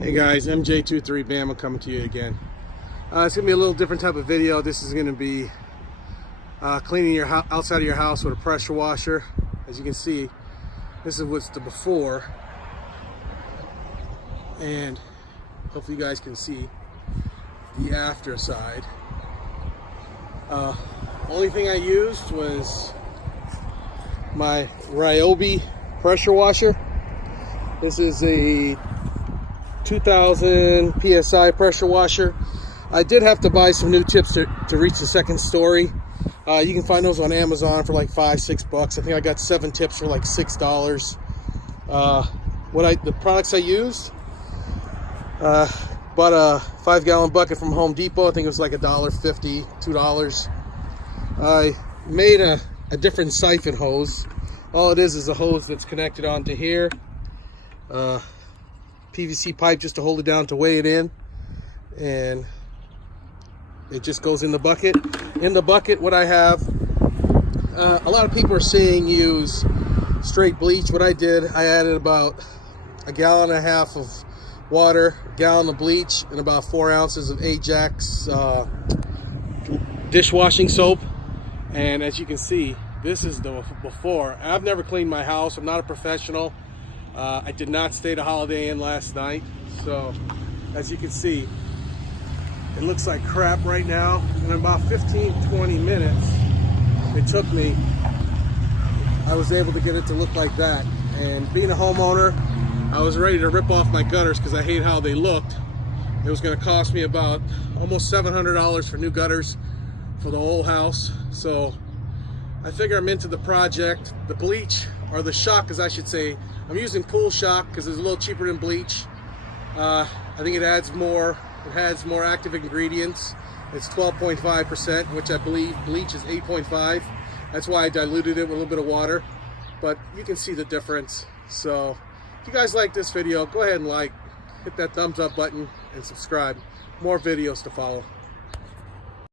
Hey guys, MJ23 Bama coming to you again. It's gonna be a little different type of video. This is gonna be cleaning your outside of your house with a pressure washer. As you can see, this is what's the before, and hopefully you guys can see the after side. Only thing I used was my Ryobi pressure washer. This is a 2000 PSI pressure washer. I did have to buy some new tips to reach the second story. You can find those on Amazon for like $5-6. I think I got 7 tips for like $6. The products I used, bought a 5-gallon bucket from Home Depot. I think it was like $1.50, $2. I made a different siphon hose. All it is a hose that's connected onto here. PVC pipe just to hold it down to weigh it in, and it just goes in the bucket. In the bucket, what I have, a lot of people are saying use straight bleach. What I did, I added about 1.5 gallons of water, a gallon of bleach, and about 4 ounces of Ajax dishwashing soap. And as you can see, this is the before. I've never cleaned my house. I'm not a professional. I did not stay the Holiday Inn last night, so as you can see, it looks like crap right now. In about 15-20 minutes it took me, I was able to get it to look like that. And being a homeowner, I was ready to rip off my gutters because I hate how they looked. It was going to cost me about almost $700 for new gutters for the whole house. So I figure I'm into the project. The bleach, or the shock as I should say, I'm using Pool Shock because it's a little cheaper than bleach. I think it has more active ingredients. It's 12.5%, which I believe bleach is 8.5. That's why I diluted it with a little bit of water. But you can see the difference. So if you guys like this video, go ahead and hit that thumbs up button and subscribe. More videos to follow.